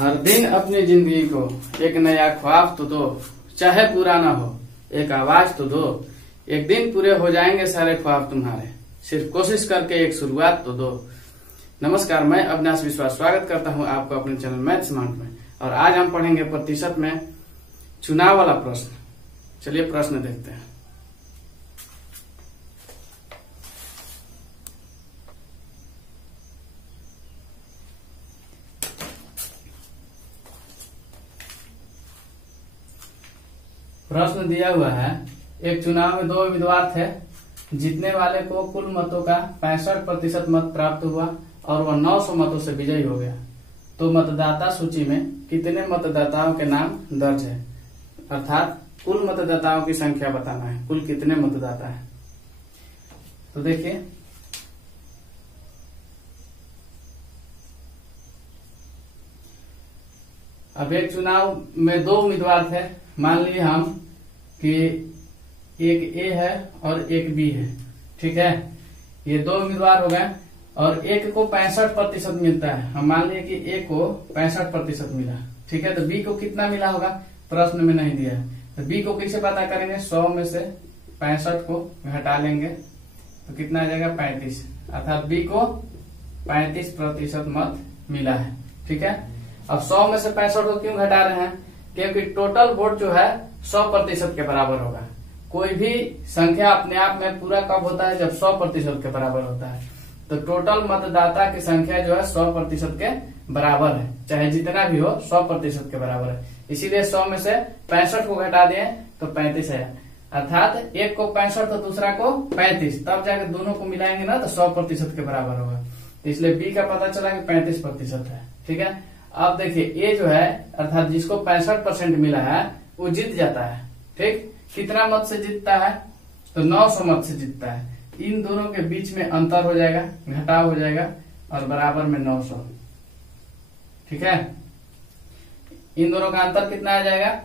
हर दिन अपनी जिंदगी को एक नया ख्वाब तो दो, चाहे पूरा ना हो एक आवाज तो दो। एक दिन पूरे हो जाएंगे सारे ख्वाब तुम्हारे, सिर्फ कोशिश करके एक शुरुआत तो दो। नमस्कार, मैं अविनाश विश्वास स्वागत करता हूं आपको अपने चैनल मैथ स्मार्ट में। और आज हम पढ़ेंगे प्रतिशत में चुनाव वाला प्रश्न। चलिए प्रश्न देखते हैं। प्रश्न दिया हुआ है, एक चुनाव में 2 उम्मीदवार थे। जीतने वाले को कुल मतों का 65% मत प्राप्त हुआ और वह 900 मतों से विजयी हो गया। तो मतदाता सूची में कितने मतदाताओं के नाम दर्ज है, अर्थात कुल मतदाताओं की संख्या बताना है, कुल कितने मतदाता है। तो देखिए, अब एक चुनाव में 2 उम्मीदवार थे। मान लीजिए हम कि एक ए है और एक बी है, ठीक है। ये 2 उम्मीदवार हो गए और एक को 65% मिलता है। हम मान लिए कि ए को 65% मिला, ठीक है। तो बी को कितना मिला होगा, प्रश्न में नहीं दिया है। तो बी को कैसे पता करेंगे, 100 में से 65 को घटा लेंगे तो कितना आ जाएगा, 35, अर्थात बी को 35% मत मिला है, ठीक है। अब 100 में से 65 को क्यों घटा रहे हैं, क्योंकि टोटल वोट जो है 100% के बराबर होगा। कोई भी संख्या अपने आप में पूरा कब होता है, जब 100% के बराबर होता है। तो टोटल मतदाता की संख्या जो है 100% के बराबर है, चाहे जितना भी हो 100% के बराबर है। इसीलिए 100 में से 65 को घटा दिए तो 35 है, अर्थात एक को 65 तो दूसरा को 35, तब जाकर दोनों को मिलाएंगे ना तो 100% के बराबर होगा। इसलिए बी का पता चला कि 35% है, ठीक है। अब देखिए, ए जो है अर्थात जिसको 65% मिला है वो जीत जाता है, ठीक। कितना मत से जीतता है, तो 900 मत से जीतता है। इन दोनों के बीच में अंतर हो जाएगा, घटाव हो जाएगा और बराबर में 900, ठीक है। इन दोनों का अंतर कितना आ जाएगा,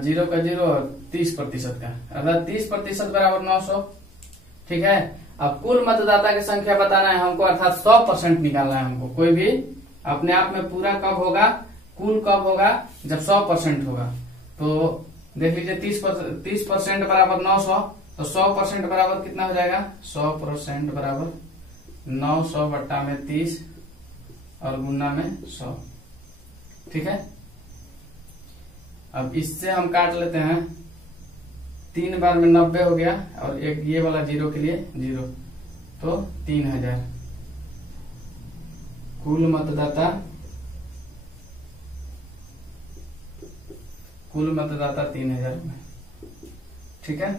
0 का 0 और 30% का, अर्थात 30% बराबर 900, ठीक है। अब कुल मतदाता की संख्या बताना है हमको, अर्थात 100% निकालना है हमको। कोई भी अपने आप में पूरा कब होगा, कुल कब होगा, जब 100% होगा। तो देख लीजिए, 30% बराबर 900, तो 100% बराबर कितना हो जाएगा, 100% बराबर 900 बट्टा में 30 और गुना में 100, ठीक है। अब इससे हम काट लेते हैं, 3 बार में 90 हो गया और एक ये वाला 0 के लिए 0, तो 3000 कुल मतदाता 3000 में, ठीक है।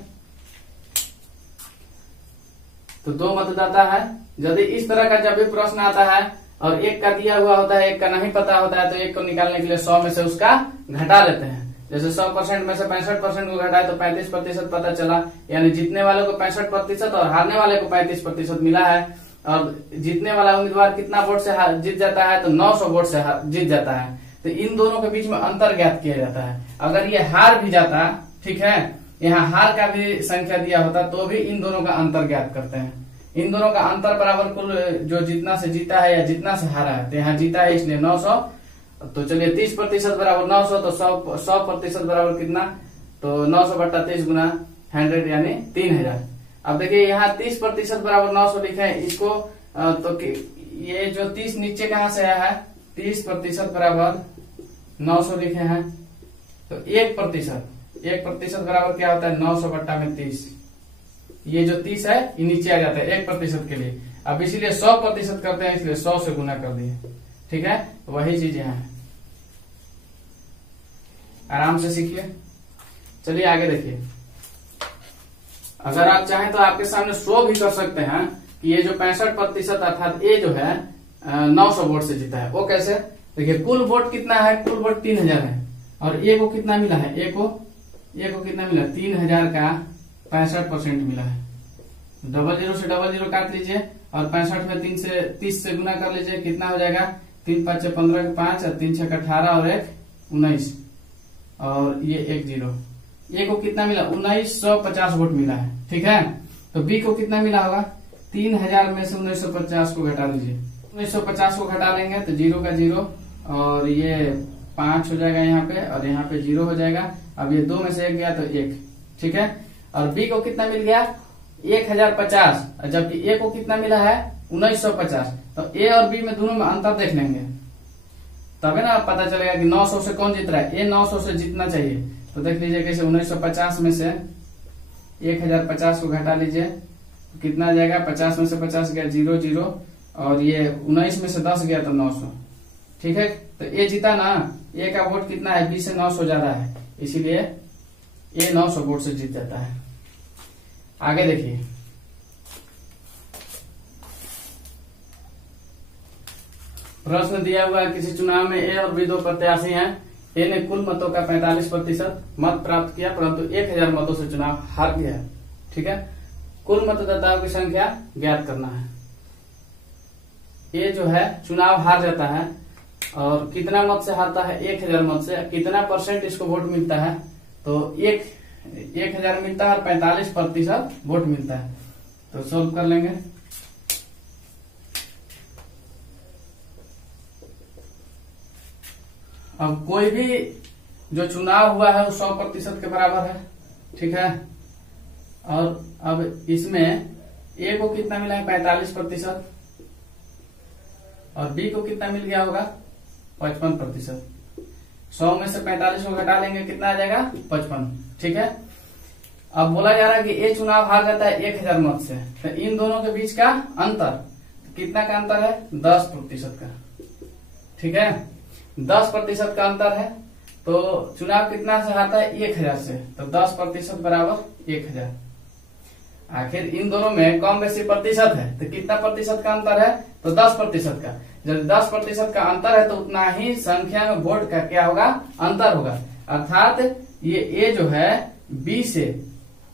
तो 2 मतदाता है। यदि इस तरह का जब भी प्रश्न आता है और एक का दिया हुआ होता है, एक का नहीं पता होता है, तो एक को निकालने के लिए 100 में से उसका घटा लेते हैं। जैसे 100% में से 65% को घटाए तो 35% पता चला, यानी जीतने वाले को 65% और हारने वाले को 35% मिला है। और जीतने वाला उम्मीदवार कितना वोट से जीत जाता है, तो 900 वोट से जीत जाता है। तो इन दोनों के बीच में अंतर ज्ञात किया जाता है। अगर ये हार भी जाता, ठीक है, यहाँ हार का भी संख्या दिया होता तो भी इन दोनों का अंतर ज्ञात करते हैं। इन दोनों का अंतर बराबर कुल जो जितना से जीता है या जितना से हारा है, तो यहाँ जीता है इसलिए 900। तो चलिए 30% बराबर 900, तो 100% बराबर कितना, तो 900 बट्टा 30 गुना 100 यानी 3000। अब देखिए, यहाँ 30% बराबर 900 लिखे हैं इसको, तो ये जो 30 नीचे कहाँ से आया है, 30% बराबर 900 लिखे हैं। तो 1% बराबर क्या होता है, 900 बट्टा में 30। ये जो 30 है ये नीचे आ जाता है 1% के लिए। अब इसीलिए 100% करते हैं, इसलिए 100 से गुना कर दिए, ठीक है। वही चीज यहाँ है, आराम से सीखिए। चलिए आगे देखिए, अगर आप चाहें तो आपके सामने शो भी कर सकते हैं कि ये जो 65% अर्थात ए जो है 900 वोट से जीता है। वो कैसे, देखिए, कुल वोट कितना है, कुल वोट 3000 है और ए को कितना मिला है, ए को कितना मिला, 3000 का 65% मिला है। 00 से 00 काट लीजिए और 65 में 30 से गुना कर लीजिए, कितना हो जाएगा, 3 5 15 के 5 और 3 6 18 और 1 19 और ये 1 0। ए को कितना मिला, 1950 वोट मिला है, ठीक है। तो बी को कितना मिला होगा, 3000 में से 1950 को घटा लीजिए, 1950 को घटा लेंगे तो 0 का 0 और ये 5 हो जाएगा यहाँ पे, और यहाँ पे 0 हो जाएगा। अब ये 2 में से 1 गया तो 1, ठीक है। और बी को कितना मिल गया 1050, जबकि ए को कितना मिला है 1950। तो ए और बी में दोनों में अंतर देख लेंगे, तभी ना पता चलेगा कि 900 से कौन जीत रहा है। ए 900 से जीतना चाहिए। तो देख लीजिए कैसे 1950 में से 1050 को घटा लीजिए तो कितना आ जाएगा, 50 में से 50 गया 0 0, और ये 19 में से 10 गया तो 900, ठीक है। तो ए जीता ना, ए का वोट कितना है, बी से 900 ज्यादा है, इसीलिए ए 900 वोट से जीत जाता है। आगे देखिए, प्रश्न दिया हुआ है किसी चुनाव में ए और बी दो प्रत्याशी हैं। ए ने कुल मतों का 45% मत प्राप्त किया, परंतु 1000 मतों से चुनाव हार गया, ठीक है। कुल मतदाताओं की संख्या ज्ञात करना है। ए जो है चुनाव हार जाता है, और कितना मत से हारता है, 1000 मत से। कितना परसेंट इसको वोट मिलता है, तो 1000 मिलता है और 45% वोट मिलता है। तो सोल्व कर लेंगे। अब कोई भी जो चुनाव हुआ है वो 100% के बराबर है, ठीक है। और अब इसमें ए को कितना मिला है 45%, और बी को कितना मिल गया होगा 55%। 100 में से 45 को घटा लेंगे, कितना आ जाएगा 55, ठीक है। अब बोला जा रहा है कि ए चुनाव हार जाता है 1000 मत से, तो इन दोनों के बीच का अंतर, तो कितना का अंतर है 10% का, ठीक है। 10% का अंतर है, तो चुनाव कितना से हारता है 1000 से, तो 10% बराबर 1000। आखिर इन दोनों में कम बेसी प्रतिशत है, तो कितना प्रतिशत का अंतर है, तो 10% का। जब 10% का अंतर है तो उतना ही संख्या में वोट का क्या होगा, अंतर होगा। अर्थात ये ए जो है बी से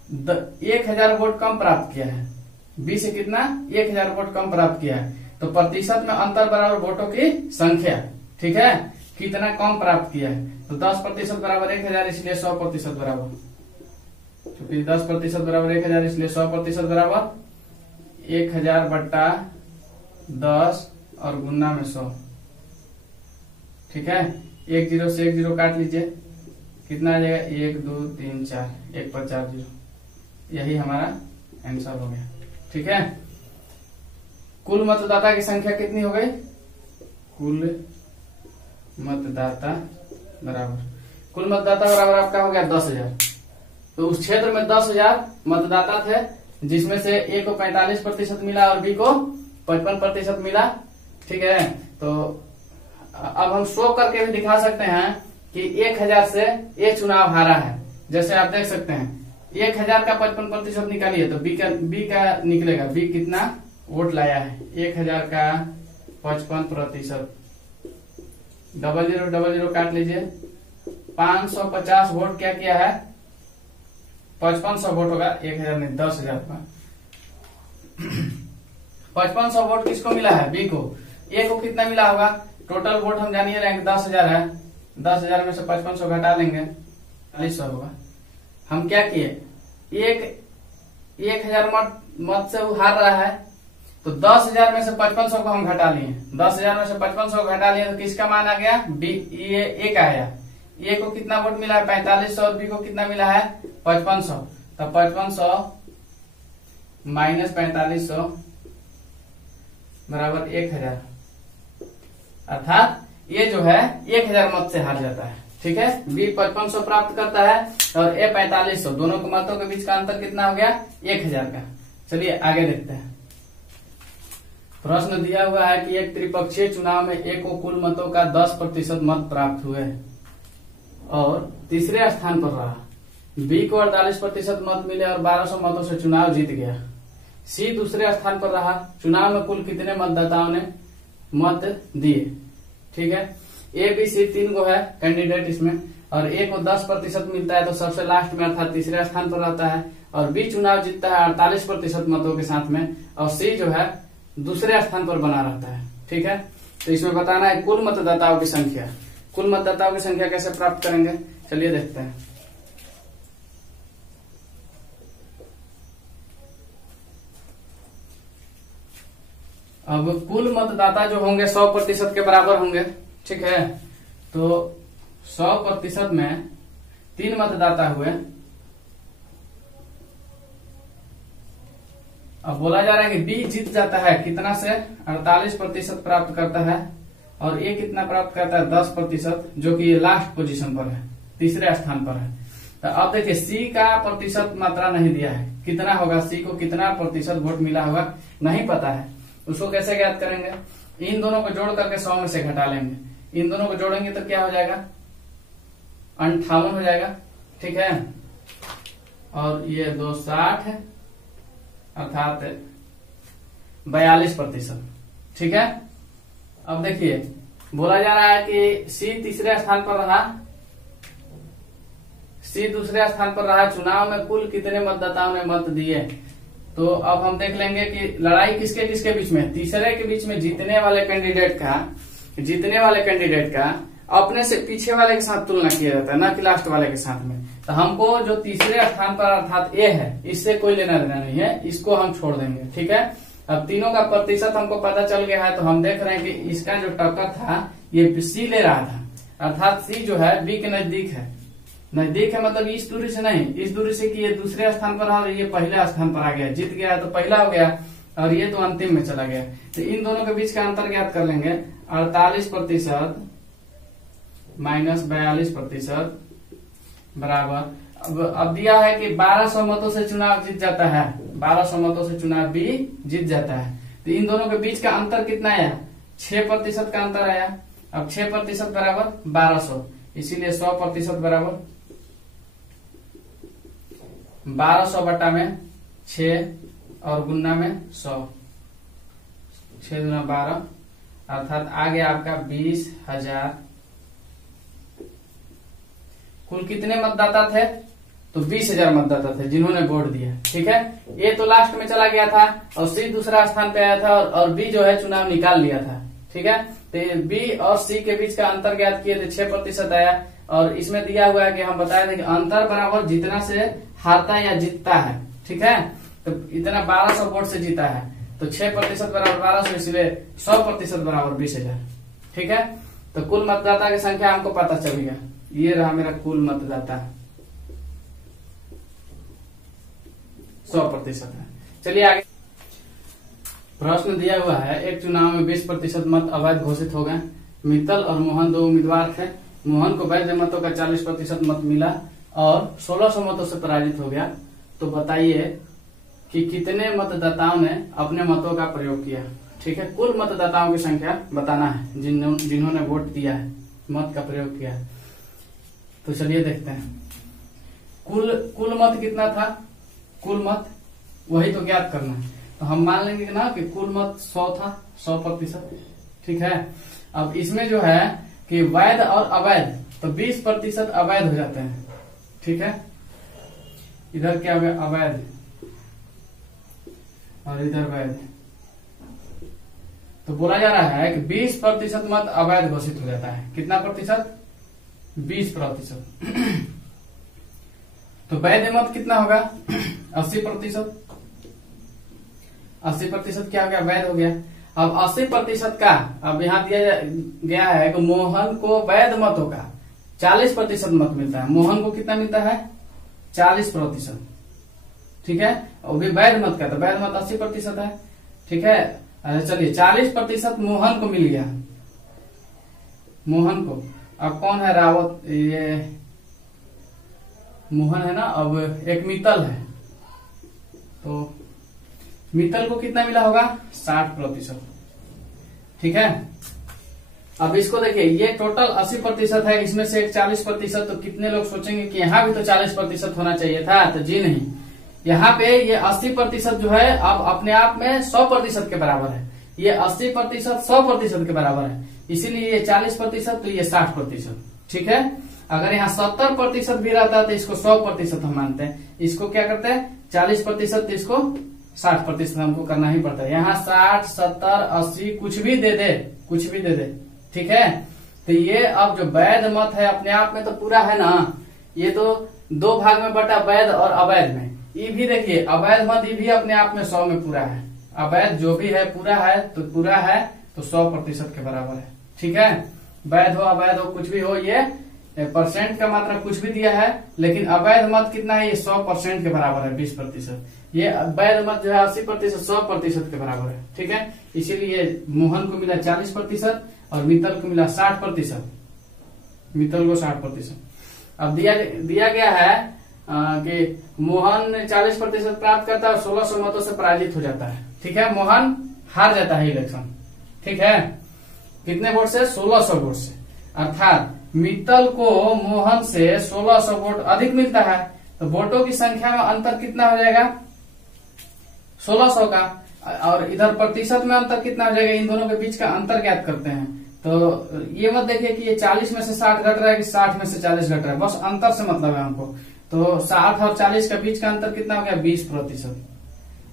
1000 वोट कम प्राप्त किया है, बी से कितना 1000 वोट कम प्राप्त किया है। तो प्रतिशत में अंतर बराबर वोटों की संख्या, ठीक है, कितना कम प्राप्त किया है। तो 10% बराबर 1000, इसलिए 100% बराबर, क्योंकि 10% बराबर 1000, इसलिए 100% बराबर 1000 बट्टा 10 और गुना में 100, ठीक है। 1 0 से 1 0 काट लीजिए, कितना आ जाएगा 1 2 3 4, 1 पर 4 0। यही हमारा आंसर हो गया, ठीक है। कुल मतदाता की संख्या कितनी हो गई, कुल मतदाता बराबर, कुल मतदाता बराबर आपका हो गया 10,000। तो उस क्षेत्र में 10,000 मतदाता थे, जिसमें से ए को 45% मिला और बी को 55% मिला, ठीक है। तो अब हम शो करके भी दिखा सकते हैं कि 1000 से ए चुनाव हारा है। जैसे आप देख सकते हैं 1000 का 55% निकालिए तो बी का निकलेगा, बी कितना वोट लाया है, 1000 का 55%, 00 00 काट लीजिए, 550 वोट क्या किया है, 5500 वोट होगा, 1000 नहीं 10,000 का। 5500 वोट किसको मिला है, बी को। ए को कितना मिला होगा, टोटल वोट हम जानिए रहे 10,000 है, 10,000 में से 5500 घटा लेंगे, 4000 होगा। हम क्या किए, 1000 मत से वो हार रहा है, तो 10,000 में से 5500 को हम घटा लिए, 10,000 में से 5500 को घटा लिए तो किसका मान आ गया, बी, ये ए का आया। ए को कितना वोट मिला है 4500, और बी को कितना मिला है 5500। तो 5500 माइनस 4500 बराबर 1000, अर्थात ये जो है 1000 मत से हार जाता है, ठीक है। बी 5500 प्राप्त करता है और ए 4500, दोनों के मतों के बीच का अंतर कितना हो गया 1000 का। चलिए आगे देखते हैं। प्रश्न दिया हुआ है कि एक त्रिपक्षीय चुनाव में ए को कुल मतों का 10% मत प्राप्त हुए और तीसरे स्थान पर रहा। बी को 48% मत मिले और 1200 मतों से चुनाव जीत गया। सी दूसरे स्थान पर रहा। चुनाव में कुल कितने मतदाताओं ने मत दिए, ठीक है। ए बी सी 3 को है कैंडिडेट इसमें, और ए को 10% मिलता है तो सबसे लास्ट में अर्थात तीसरे स्थान पर रहता है, और बी चुनाव जीतता है 48% मतों के साथ में, और सी जो है दूसरे स्थान पर बना रहता है, ठीक है। तो इसमें बताना है कुल मतदाताओं की संख्या। कुल मतदाताओं की संख्या कैसे प्राप्त करेंगे, चलिए देखते हैं। अब कुल मतदाता जो होंगे 100% के बराबर होंगे, ठीक है। तो 100% में 3 मतदाता हुए। अब बोला जा रहा है कि बी जीत जाता है कितना से 48% प्राप्त करता है, और ए कितना प्राप्त करता है 10%, जो कि ये लास्ट पोजीशन पर है, तीसरे स्थान पर है। तो अब देखिए सी का प्रतिशत मात्रा नहीं दिया है, कितना होगा, सी को कितना प्रतिशत वोट मिला होगा नहीं पता है। उसको कैसे ज्ञात करेंगे, इन दोनों को जोड़ करके 100 में से घटा लेंगे। इन दोनों को जोड़ेंगे तो क्या हो जाएगा 58 हो जाएगा, ठीक है। और ये 2 60 है, अर्थात 42%, ठीक है। अब देखिए बोला जा रहा है कि सी तीसरे स्थान पर रहा, सी दूसरे स्थान पर रहा। चुनाव में कुल कितने मतदाताओं ने मत दिए, तो अब हम देख लेंगे कि लड़ाई किसके किसके बीच में, तीसरे के बीच में जीतने वाले कैंडिडेट का अपने से पीछे वाले के साथ तुलना किया जाता है, न कि लास्ट वाले के साथ में। तो हमको जो तीसरे स्थान पर अर्थात ए है, इससे कोई लेना देना नहीं है, इसको हम छोड़ देंगे, ठीक है। अब तीनों का प्रतिशत हमको पता चल गया है, तो हम देख रहे हैं कि इसका जो टक्कर था ये सी ले रहा था, अर्थात सी जो है बी के नजदीक है। नजदीक है मतलब इस दूरी से नहीं, इस दूरी से कि ये दूसरे स्थान पर और ये पहले स्थान पर आ गया, जीत गया तो पहला हो गया और ये तो अंतिम में चला गया। तो इन दोनों के बीच का अंतर ज्ञात कर लेंगे, 48% माइनस 42% बराबर। अब दिया है कि 1200 मतों से चुनाव जीत जाता है, 1200 मतों से चुनाव भी जीत जाता है। तो इन दोनों के बीच का अंतर कितना आया, 6% का अंतर आया। अब 6% बराबर 1200, इसीलिए 100% बराबर 1200 बटा में 6 और गुना में 100, 6 गुना 12, अर्थात आ गया आपका 20,000। कुल कितने मतदाता थे, तो 20,000 मतदाता थे जिन्होंने वोट दिया, ठीक है। ए तो लास्ट में चला गया था और सी दूसरा स्थान पे आया था, और बी जो है चुनाव निकाल लिया था, ठीक है। तो बी और सी के बीच का अंतर ज्ञात किए थे, 6% आया। और इसमें दिया हुआ है कि हम बताए थे कि अंतर बराबर जितना से हारता या जीतता है, ठीक है। तो इतना 1200 वोट से जीता है, तो 6% बराबर 1200, इसलिए 100% बराबर 20,000, ठीक है। तो कुल मतदाता की संख्या हमको पता चल गया, ये रहा मेरा कुल मतदाता 100% है। चलिए आगे प्रश्न दिया हुआ है, एक चुनाव में 20% मत अवैध घोषित हो गए। मित्तल और मोहन 2 उम्मीदवार थे। मोहन को वैध मतों का 40% मत मिला और 1600 मतों से पराजित हो गया। तो बताइए कि कितने मतदाताओं ने अपने मतों का प्रयोग किया, ठीक है। कुल मतदाताओं की संख्या बताना है जिन्होंने वोट दिया है, मत का प्रयोग किया है। तो चलिए देखते हैं कुल मत कितना था, कुल मत वही तो ज्ञात करना है। तो हम मान लेंगे ना कि कुल मत 100 था, 100%, ठीक है। अब इसमें जो है कि वैध और अवैध, तो 20% अवैध हो जाते हैं, ठीक है। इधर क्या हो गया अवैध और इधर वैध। तो बोला जा रहा है कि 20% मत अवैध घोषित हो जाता है। कितना प्रतिशत, 20%। तो वैध मत कितना होगा 80%। 80% क्या हो गया, वैध हो गया। अब 80% का, अब यहाँ दिया गया है कि मोहन को वैध मतों का 40% मत मिलता है। मोहन को कितना मिलता है 40%, ठीक है। और भी वैध मत का, तो वैध मत 80% है, ठीक है। अच्छा चलिए 40% मोहन को मिल गया, मोहन को। अब कौन है रावत, ये मोहन है ना। अब एक मित्तल है, तो मित्तल को कितना मिला होगा 60%, ठीक है। अब इसको देखिए, ये टोटल 80% है, इसमें से एक 40%। तो कितने लोग सोचेंगे कि यहाँ भी तो 40% होना चाहिए था, तो जी नहीं। यहाँ पे ये 80% जो है अब अपने आप में 100% के बराबर है। ये 80% 100% के बराबर है, इसीलिए ये 40%, तो ये 60%, ठीक है। अगर यहाँ 70% भी रहता है तो इसको 100% हम मानते हैं। इसको क्या करते हैं 40%, तो इसको 60% हमको करना ही पड़ता है। यहाँ 60, 70, 80 कुछ भी दे दे, ठीक है। तो ये अब जो वैध मत है अपने आप में तो पूरा है ना, ये तो 2 भाग में बटा, वैध और अवैध में। ये भी देखिए अवैध मत, ये भी अपने आप में 100 में पूरा है। अवैध जो भी है पूरा है, तो पूरा है तो 100% के बराबर है, ठीक है। वैध हो अवैध हो कुछ भी हो, ये परसेंट का मात्रा कुछ भी दिया है, लेकिन अवैध मत कितना है, ये 100% के बराबर है, 20%। ये वैध मत जो है 80%, 100% के बराबर है। ठीक है, इसीलिए मोहन को मिला 40% और मित्तल को मिला 60%, मित्तल को 60%। अब दिया गया है कि मोहन 40% प्राप्त करता है और 1600 मतों से पराजित हो जाता है। ठीक है, मोहन हार जाता है इलेक्शन। ठीक है, कितने वोट से, 1600 वोट से, अर्थात मित्तल को मोहन से 1600 वोट अधिक मिलता है, तो वोटों की संख्या में अंतर कितना हो जाएगा, 1600 का, और इधर प्रतिशत में अंतर कितना हो जाएगा, इन दोनों के बीच का अंतर ज्ञात करते हैं। तो ये मत देखिए कि ये 40 में से 60 घट रहा है कि 60 में से 40 घट रहा है, बस अंतर से मतलब है हमको। तो 60 और 40 के बीच का अंतर कितना हो गया, 20%।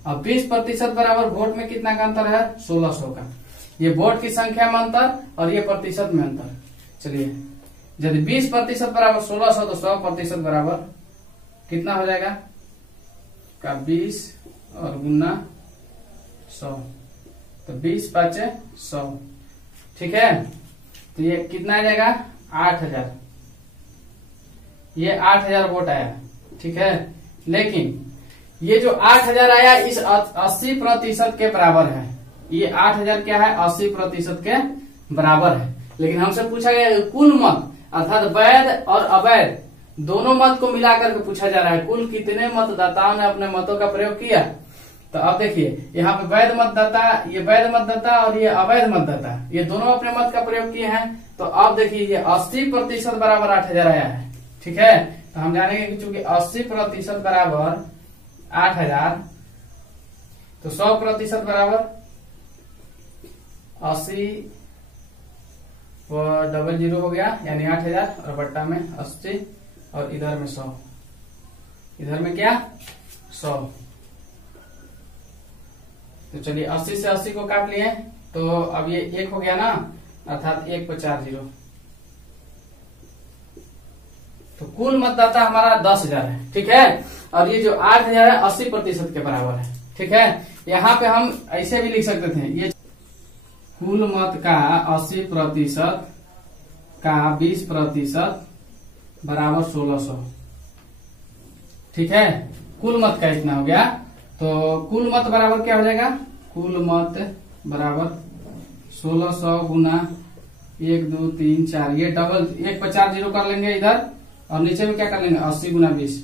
अब 20% बराबर वोट में कितना का अंतर है, 1600 का। ये वोट की संख्या में अंतर और ये प्रतिशत में अंतर। चलिए, यदि 20% बराबर 1600 तो 100% बराबर कितना हो जाएगा का 20 और गुना 100, तो 20 5 100। ठीक है, तो ये कितना आ जाएगा, 8000। ये 8000 वोट आया। ठीक है, लेकिन ये जो 8000 आया इस 80% के बराबर है। ये 8000 क्या है, 80% के बराबर है। लेकिन हमसे पूछा गया कुल मत, अर्थात वैध और अवैध दोनों मत को मिलाकर के पूछा जा रहा है, कुल कितने मतदाताओं ने अपने मतों का प्रयोग किया। तो अब देखिए यहाँ पे वैध मतदाता, ये वैध मतदाता और ये अवैध मतदाता, ये दोनों अपने मत का प्रयोग किए हैं। तो अब देखिए ये 80% बराबर 8000 आया है। ठीक है, तो हम जानेंगे कि चूंकि 80% बराबर 8000, तो 100% बराबर 80 डबल 0 हो गया, यानी 8000 और बट्टा में 80 और इधर में 100, इधर में क्या 100। तो चलिए 80 से 80 को काट लिए, तो अब ये 1 हो गया ना, अर्थात 1 पर 4 0। तो कुल मतदाता हमारा 10,000 है। ठीक है, और ये जो 8000 है 80% के बराबर है। ठीक है, यहाँ पे हम ऐसे भी लिख सकते थे, ये कुल मत का 80% का 20% बराबर 1600। ठीक है, कुल मत का इतना हो गया, तो कुल मत बराबर क्या हो जाएगा, कुल मत बराबर 1600 गुना 1 2 3 4, ये डबल 1 पर 4 0 कर लेंगे इधर, और नीचे में क्या कर लेंगे 80 गुना 20,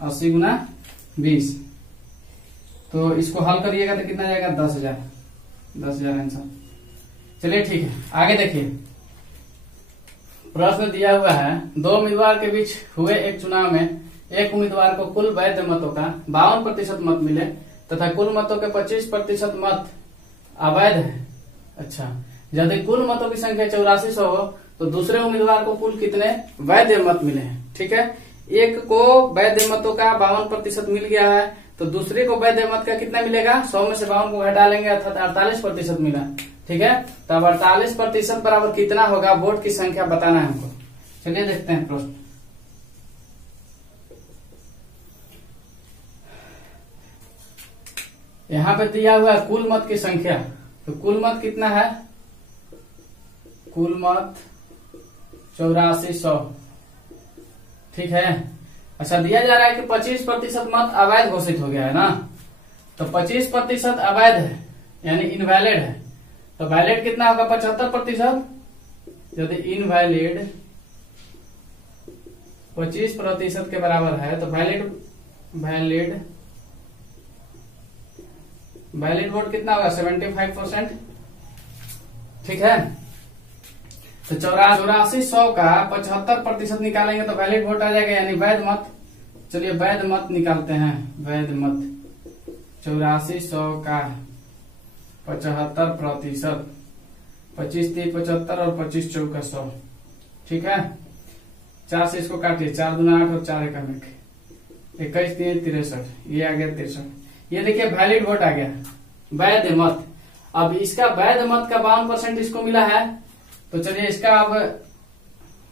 80 गुना 20। तो इसको हल करिएगा तो कितना जाएगा 10,000, 10,000 आंसर। चलिए ठीक है, आगे देखिए, प्रश्न दिया हुआ है, दो उम्मीदवार के बीच हुए एक चुनाव में एक उम्मीदवार को कुल वैध मतों का 52% मत मिले तथा कुल मतों के 25% मत अवैध है। अच्छा, यदि कुल मतों की संख्या 8400 हो तो दूसरे उम्मीदवार को कुल कितने वैध मत मिले हैं। ठीक है, एक को वैध मतों का 52% मिल गया है, तो दूसरे को वैध मत का कितना मिलेगा, 100 में से 52 को घटा लेंगे, अर्थात 48% मिला। ठीक है, तो अब 48% बराबर कितना होगा, वोट की संख्या बताना है हमको। चलिए देखते हैं प्रश्न। यहाँ पे दिया हुआ है कुल मत की संख्या, तो कुल मत कितना है, कुल मत 8400। ठीक है, अच्छा दिया जा रहा है कि 25% मत अवैध घोषित हो गया है ना, तो 25% अवैध है यानी इनवैलिड है, तो वैलिड कितना होगा 75%। यदि इनवैलिड 25% के बराबर है तो वैलिड वोट कितना होगा 75%। ठीक है, तो 8400 का 75% निकालेंगे तो वैलिड वोट आ जाएगा, यानी वैध मत। चलिए वैध मत निकालते हैं, वैध मत 8400 का 75%, 25 3 75 और 25 4 100। ठीक है, 4 से इसको काटिए, 4 दूना 8 और 4 1 21 3 63, ये आ गया 63। ये देखिए वैलिड वोट आ गया, वैध मत। अब इसका वैध मत का 52% इसको मिला है, तो चलिए इसका अब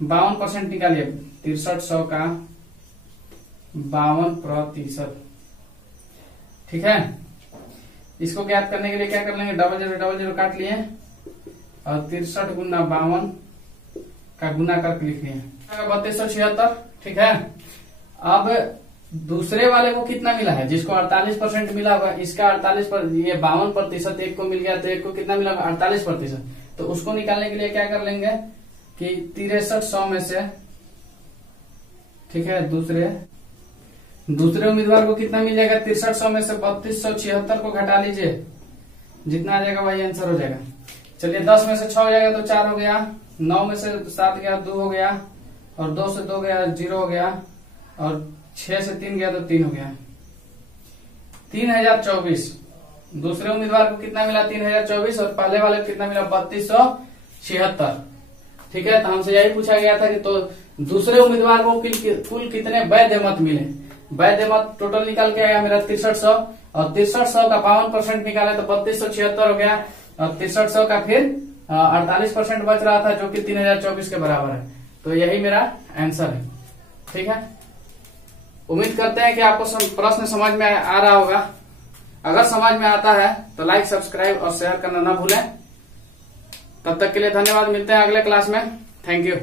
52% निकालिए, 6300 का 52%। ठीक है, इसको ज्ञात करने के लिए क्या कर लेंगे, डबल जीरो काट लिए और 63 गुना 52 का गुना करके लिख लिया 3276, ठीक है। अब दूसरे वाले को कितना मिला है, जिसको 48% मिला होगा, इसका 48%, ये 52%, एक को मिल गया तो एक को कितना मिला होगा 48%। तो उसको निकालने के लिए क्या कर लेंगे कि 6300 में से, ठीक है, दूसरे उम्मीदवार को कितना मिल जाएगा 6300 में से 3276 को घटा लीजिए, जितना आ जाएगा वही आंसर हो जाएगा। चलिए 10 में से 6 हो जाएगा तो 4 हो गया, 9 में से 7 गया 2 हो गया, और 2 से 2 गया 0 हो गया, और 6 से 3 गया तो 3 हो गया। 3024 दूसरे उम्मीदवार को कितना मिला 3024, और पहले वाले को कितना मिला 3276, ठीक है। तो हमसे यही पूछा गया था कि तो दूसरे उम्मीदवार को कुल कितने वैध मत मिले। वैध मत टोटल निकाल के आया मेरा 6300, और 6300 का 52% निकाला तो 3276 हो गया, और 6300 का फिर 48% बच रहा था जो कि 3024 के बराबर है। तो यही मेरा आंसर है, ठीक है। उम्मीद करते हैं कि आपको प्रश्न समझ में आ रहा होगा। अगर समझ में आता है तो लाइक, सब्सक्राइब और शेयर करना ना भूलें। तब तक के लिए धन्यवाद, मिलते हैं अगले क्लास में। Thank you.